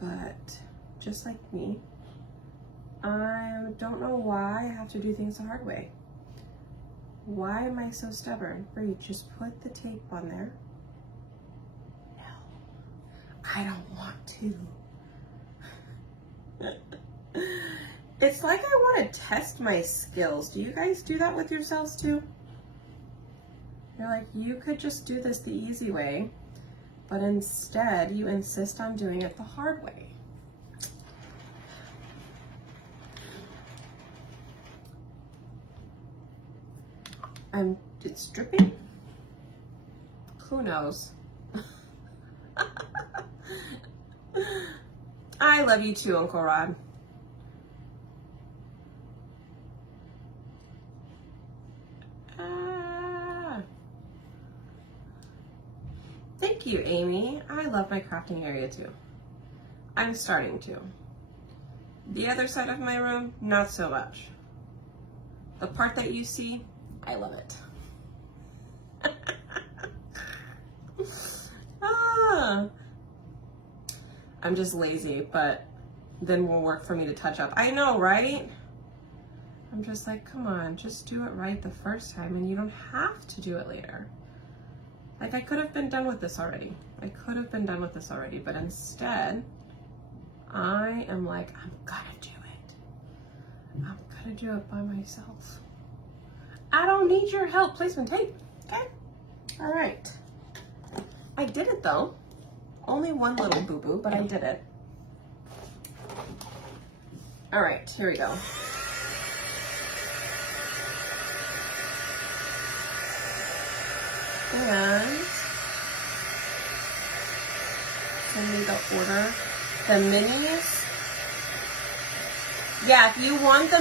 But just like me, I don't know why I have to do things the hard way. Why am I so stubborn? Bree, just put the tape on there. No, I don't want to. It's like I want to test my skills. Do you guys do that with yourselves too? You're like, you could just do this the easy way, but instead you insist on doing it the hard way. It's dripping? Who knows? I love you too, Uncle Rod. Thank you, Amy. I love my crafting area too. I'm starting to. The other side of my room, not so much. The part that you see, I love it. I'm just lazy, but then will work for me to touch up. I know, right? I'm just like, come on, just do it right the first time and you don't have to do it later. Like, I could have been done with this already. But instead, I am like, I'm gonna do it. I'm gonna do it by myself. I don't need your help. Placement tape, okay? All right. I did it though. Only one little boo-boo, but I did it. All right, here we go. And send me the order. The minis. Yeah, if you want the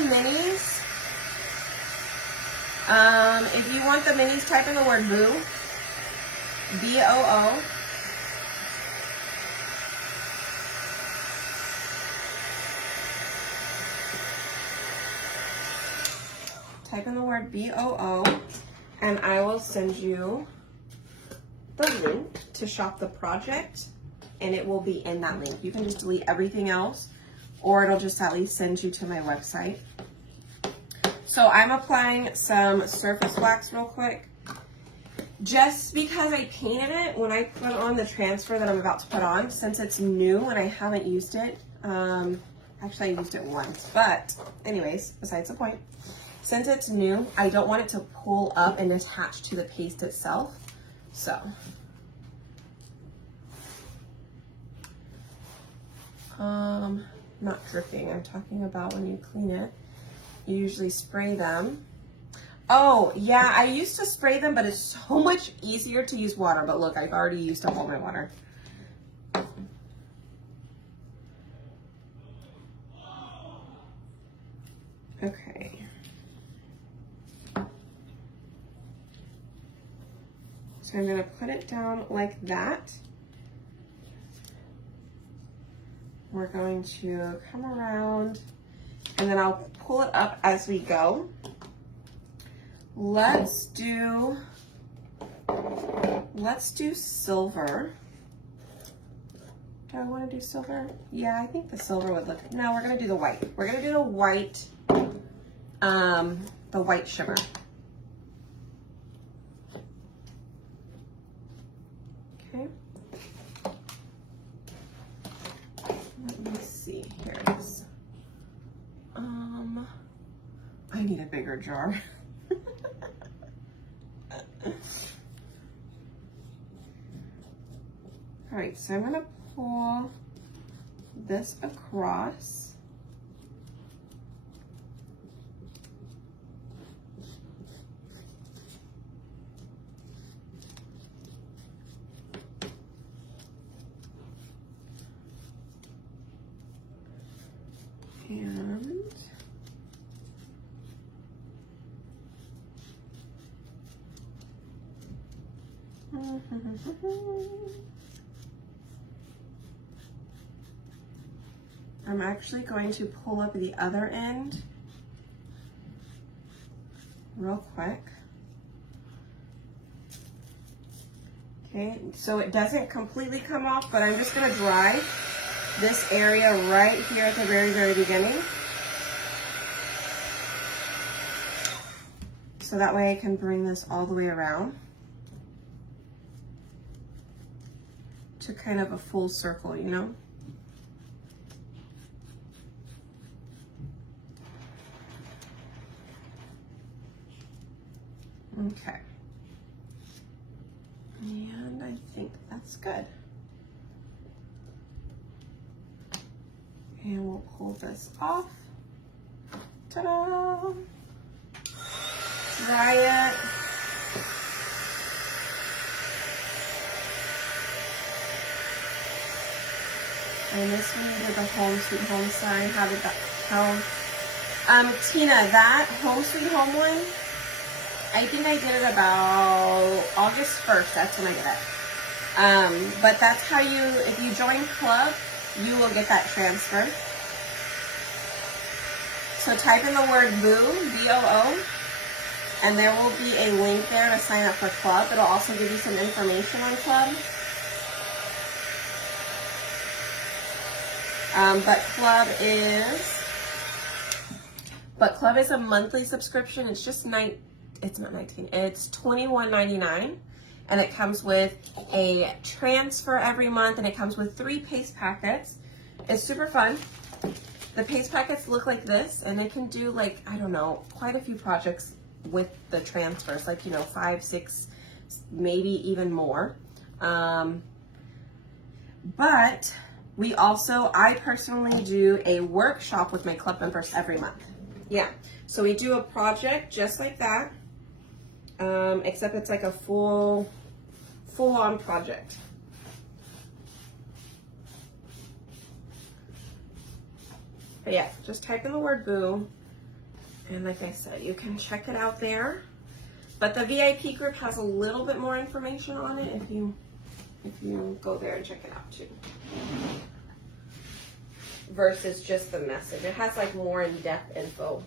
minis, type in the word boo. B-O-O. Type in the word B-O-O, and I will send you the link to shop the project, and it will be in that link. You can just delete everything else, or it'll just at least send you to my website. So I'm applying some surface wax real quick, just because I painted it when I put on the transfer that I'm about to put on, since it's new and I haven't used it. Actually, I used it once, but anyways, besides the point. Since it's new, I don't want it to pull up and attach to the paste itself. So, not dripping, I'm talking about when you clean it. You usually spray them. Oh, yeah, I used to spray them, but it's so much easier to use water. But look, I've already used up all my water. Okay. So I'm going to put it down like that. We're going to come around and then I'll pull it up as we go. Let's do silver. Do I want to do silver? Yeah, I think the silver would look, no, we're going to do the white. We're going to do the white shimmer. Okay. Let me see, here it is. I need a bigger jar. All right, so I'm gonna pull this across. And I'm actually going to pull up the other end real quick. Okay, so it doesn't completely come off, but I'm just gonna dry this area right here at the very, very beginning. So that way I can bring this all the way around to kind of a full circle, you know? Okay. And I think that's good. And we'll pull this off. Ta-da! Dry it. And this one did the Home Sweet Home sign. How did that, Tina, that Home Sweet Home one, I think I did it about August 1st. That's when I did it. But that's how you, if you join Club, you will get that transfer. So type in the word BOO, B-O-O, and there will be a link there to sign up for Club. It'll also give you some information on Club. But Club is a monthly subscription. It's just it's $21.99, and it comes with a transfer every month, and it comes with 3 paste packets. It's super fun. The paste packets look like this, and they can do, like, I don't know, quite a few projects with the transfers, like, you know, 5, 6, maybe even more. But I personally do a workshop with my club members every month. Yeah, so we do a project just like that, except it's like a full-on project. But yeah, just type in the word BOO, and like I said, you can check it out there. But the VIP group has a little bit more information on it if you go there and check it out too. Versus just the message. It has like more in-depth info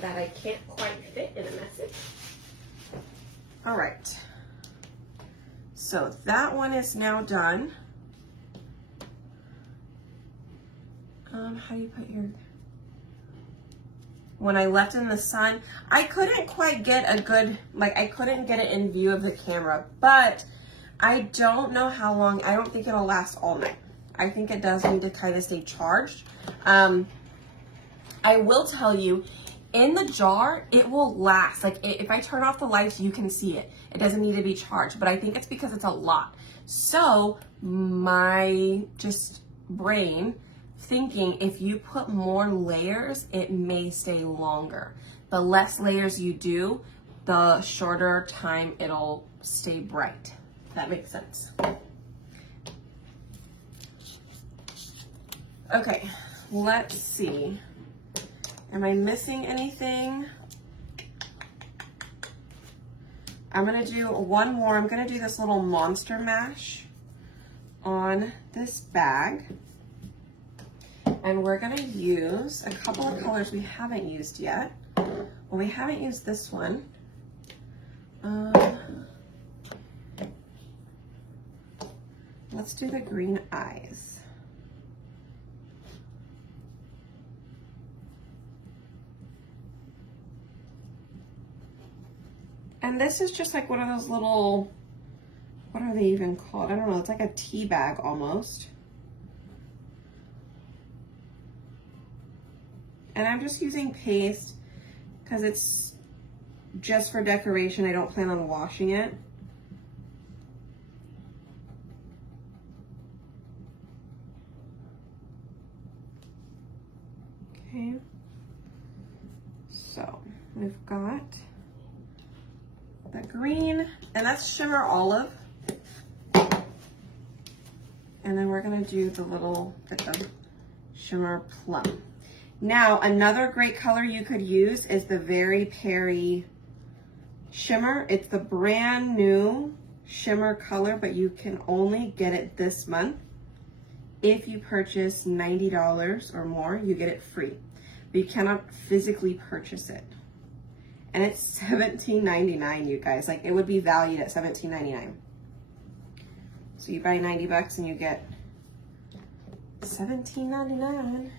that I can't quite fit in a message. All right. So that one is now done. How do you put your... When I left in the sun, I couldn't quite get a good, I couldn't get it in view of the camera, but I don't know how long. I don't think it'll last all night. I think it does need to kind of stay charged. I will tell you, in the jar, it will last. Like, if I turn off the lights, you can see it. It doesn't need to be charged, but I think it's because it's a lot. So my brain thinking, if you put more layers, it may stay longer. The less layers you do, the shorter time it'll stay bright. If that makes sense. Okay, let's see. Am I missing anything? I'm gonna do one more. I'm gonna do this little Monster Mash on this bag. And we're gonna use a couple of colors we haven't used yet. Well, we haven't used this one. Let's do the green eyes. And this is just like one of those little, what are they even called? I don't know, it's like a tea bag almost. And I'm just using paste because it's just for decoration. I don't plan on washing it. Okay. So we've got the green, and that's Shimmer Olive. And then we're gonna do the little bit of Shimmer Plum. Now, another great color you could use is the Very Peri Shimmer. It's the brand new shimmer color, but you can only get it this month. If you purchase $90 or more, you get it free. But you cannot physically purchase it. And it's $17.99, you guys. Like, it would be valued at $17.99. So you buy 90 bucks and you get $17.99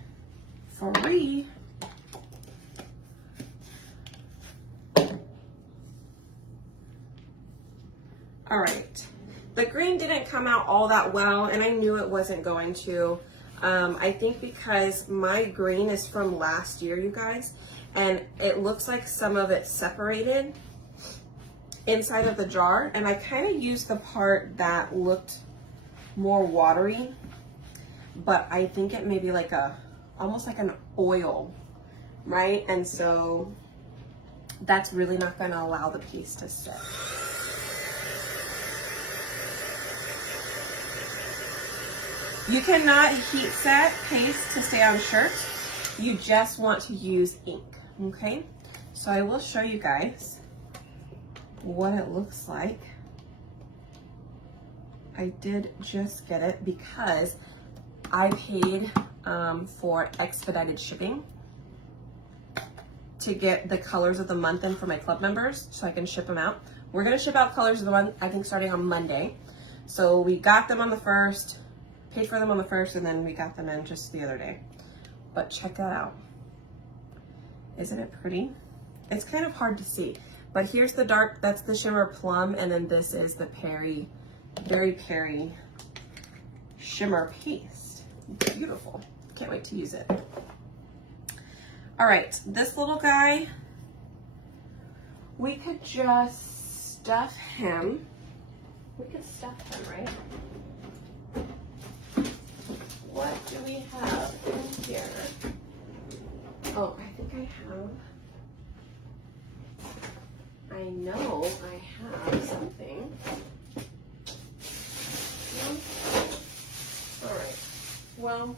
free. All right, the green didn't come out all that well, and I knew it wasn't going to. I think because my green is from last year, you guys, and it looks like some of it separated inside of the jar, and I kind of used the part that looked more watery, but I think it may be like almost like an oil, right? And so that's really not going to allow the piece to stick. You cannot heat set paste to stay on shirts. You just want to use ink, okay? So I will show you guys what it looks like. I did just get it because I paid for expedited shipping to get the colors of the month in for my club members so I can ship them out. We're gonna ship out colors of the month, I think starting on Monday. So we got them on the 1st, paid for them on the 1st, and then we got them in just the other day. But check that out. Isn't it pretty? It's kind of hard to see, but here's the dark, that's the shimmer plum, and then this is the Very Perry shimmer paste. Beautiful. Can't wait to use it. All right, this little guy, we could just stuff him. We could stuff him, right? What do we have in here? Oh, I think I know I have something. All right, well,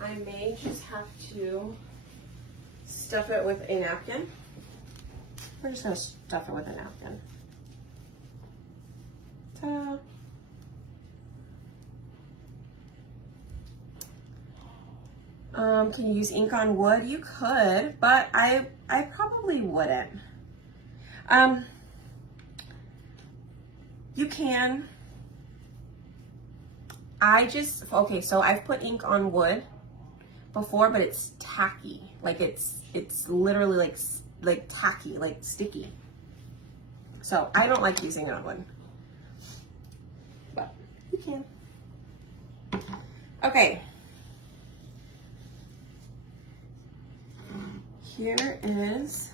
I may just have to stuff it with a napkin. We're just gonna stuff it with a napkin. Ta-da. Can you use ink on wood? You could, but I probably wouldn't. You can. Okay, so I've put ink on wood before, but it's tacky. Like it's literally like tacky, like sticky. So I don't like using it on wood, but you can. Okay. Here is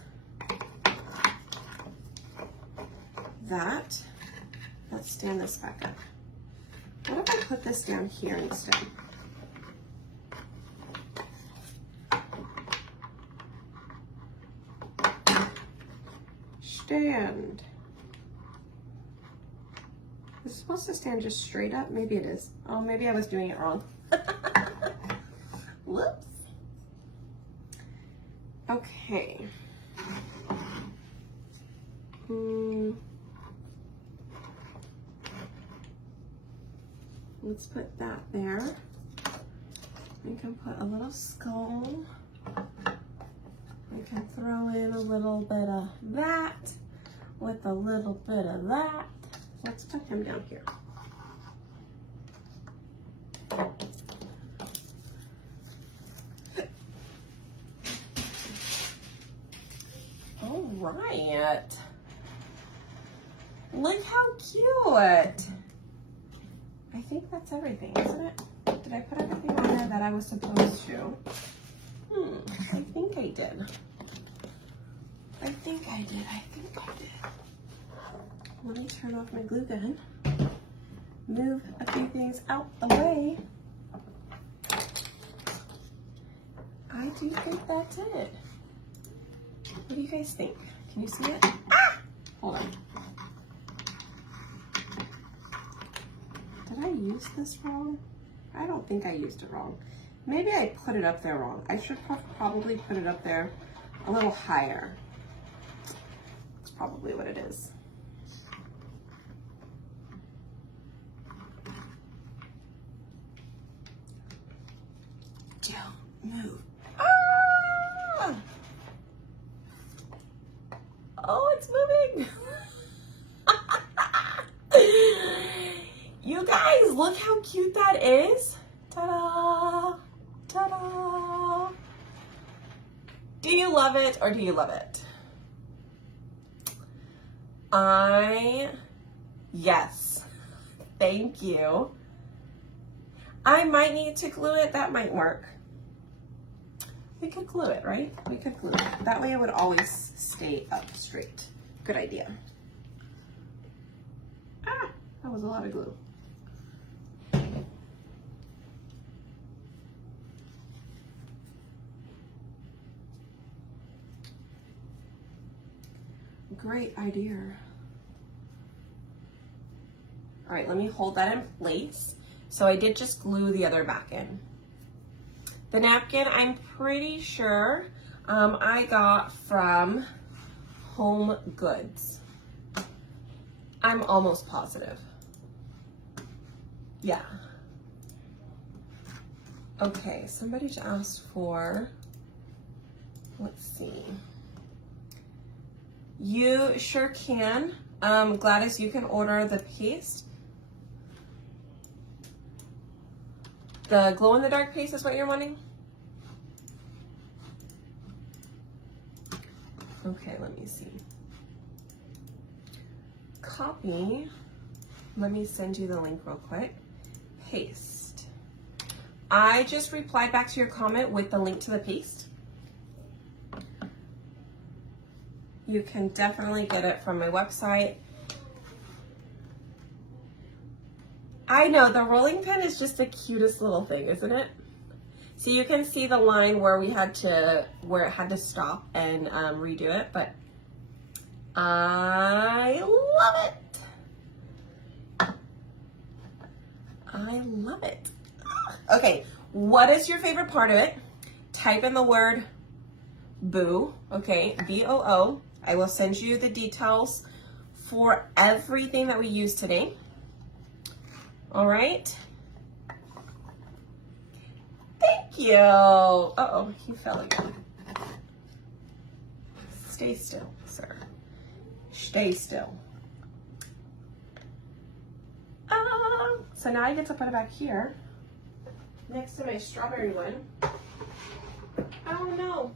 that. Let's stand this back up. What if I put this down here instead? Stand. Is it supposed to stand just straight up? Maybe it is. Oh, maybe I was doing it wrong. Whoops. Okay. Let's put that there. We can put a little skull. We can throw in a little bit of that with a little bit of that. Let's put him down here. All right. Look how cute. I think that's everything, isn't it? Did I put everything on there that I was supposed to? I think I did. I think I did. Let me turn off my glue gun. Move a few things out the way. I do think that's it. What do you guys think? Can you see it? Ah! Hold on. Did I use this wrong? I don't think I used it wrong. Maybe I put it up there wrong. I should probably put it up there a little higher. That's probably what it is. Don't move. Ah! Oh, it's moving. You guys, look how cute that is. Ta-da! Ta-da! Do you love it or do you love it? Yes. Thank you. I might need to glue it. That might work. We could glue it, right? We could glue it. That way it would always stay up straight. Good idea. Ah, that was a lot of glue. Great idea. All right, let me hold that in place. So I did just glue the other back in. The napkin, I'm pretty sure I got from Home Goods. I'm almost positive. Yeah. Okay, somebody just asked for, let's see. You sure can. Gladys, you can order the paste. The glow-in-the-dark paste is what you're wanting? Okay, let me see. Copy. Let me send you the link real quick. Paste. I just replied back to your comment with the link to the paste. You can definitely get it from my website. I know, the rolling pin is just the cutest little thing, isn't it? So you can see the line where it had to stop and redo it, but I love it. I love it. Okay, what is your favorite part of it? Type in the word boo, okay, B-O-O. I will send you the details for everything that we use today. All right. Thank you. Uh-oh, he fell again. Stay still, sir. Stay still. So now I get to put it back here next to my strawberry one. Oh no.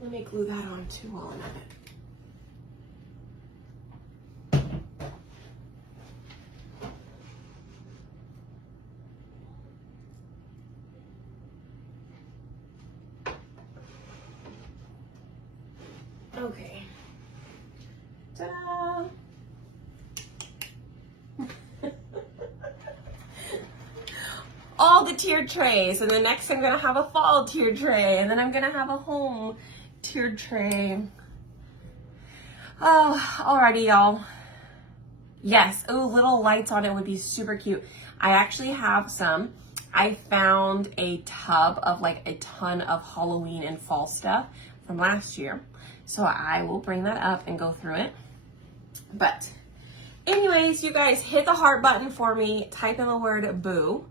Let me glue that on too while I'm at it. Okay. Ta-da! All the tiered trays, and then next I'm gonna have a fall tiered tray, and then I'm gonna have a home tiered tray. Oh, alrighty, y'all. Yes, ooh, little lights on it would be super cute. I actually have some. I found a tub of like a ton of Halloween and fall stuff from last year. So I will bring that up and go through it. But anyways, you guys hit the heart button for me. Type in the word boo.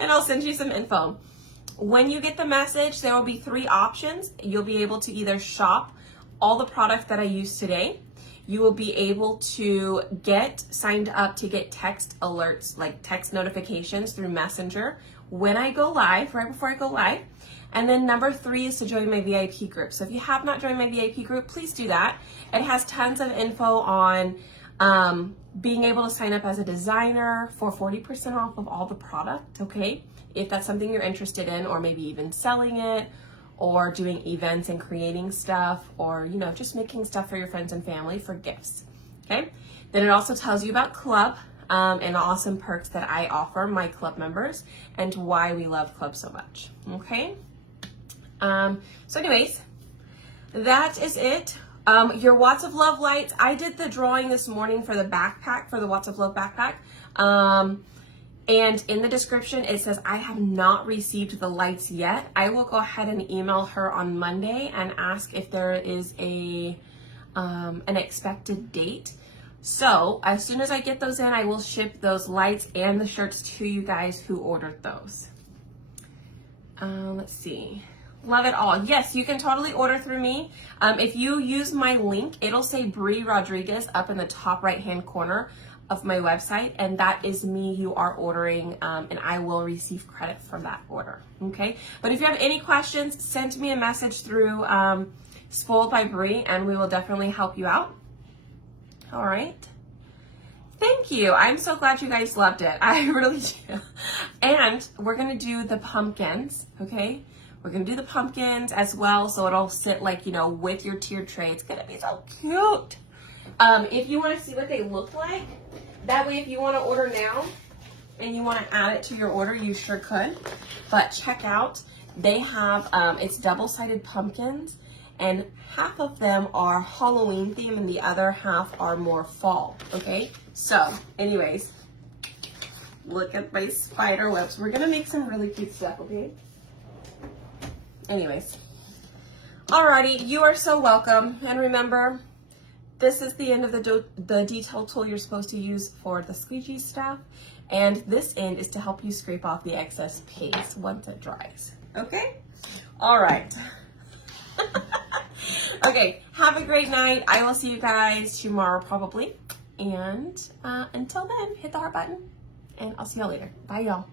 And I'll send you some info. When you get the message, there will be 3 options. You'll be able to either shop all the products that I use today. You will be able to get signed up to get text alerts, like text notifications through Messenger when I go live, right before I go live. And then number 3 is to join my VIP group. So if you have not joined my VIP group, please do that. It has tons of info on being able to sign up as a designer for 40% off of all the product, okay? If that's something you're interested in, or maybe even selling it, or doing events and creating stuff, or, you know, just making stuff for your friends and family for gifts, okay? Then it also tells you about Club and the awesome perks that I offer my Club members and why we love Club so much, okay? So anyways, that is it. Your Watts of Love lights, I did the drawing this morning for the backpack, for the Watts of Love backpack. And in the description, it says I have not received the lights yet. I will go ahead and email her on Monday and ask if there is an expected date. So as soon as I get those in, I will ship those lights and the shirts to you guys who ordered those. Let's see. Love it all. Yes, you can totally order through me. If you use my link, it'll say Brie Rodriguez up in the top right-hand corner of my website, and that is me you are ordering, and I will receive credit for that order, okay? But if you have any questions, send me a message through Spoiled by Brie, and we will definitely help you out. All right. Thank you. I'm so glad you guys loved it. I really do. And we're going to do the pumpkins, okay? We're going to do the pumpkins as well, so it'll sit like, you know, with your tiered tray. It's going to be so cute. If you want to see what they look like, that way if you want to order now and you want to add it to your order, you sure could. But check out, they have, it's double-sided pumpkins, and half of them are Halloween theme and the other half are more fall, okay? So, anyways, look at my spider webs. We're going to make some really cute stuff, okay? Anyways. Alrighty, you are so welcome. And remember, this is the end of the detail tool you're supposed to use for the squeegee stuff. And this end is to help you scrape off the excess paste once it dries. Okay? All right. Okay, have a great night. I will see you guys tomorrow probably. And until then, hit the heart button. And I'll see y'all later. Bye, y'all.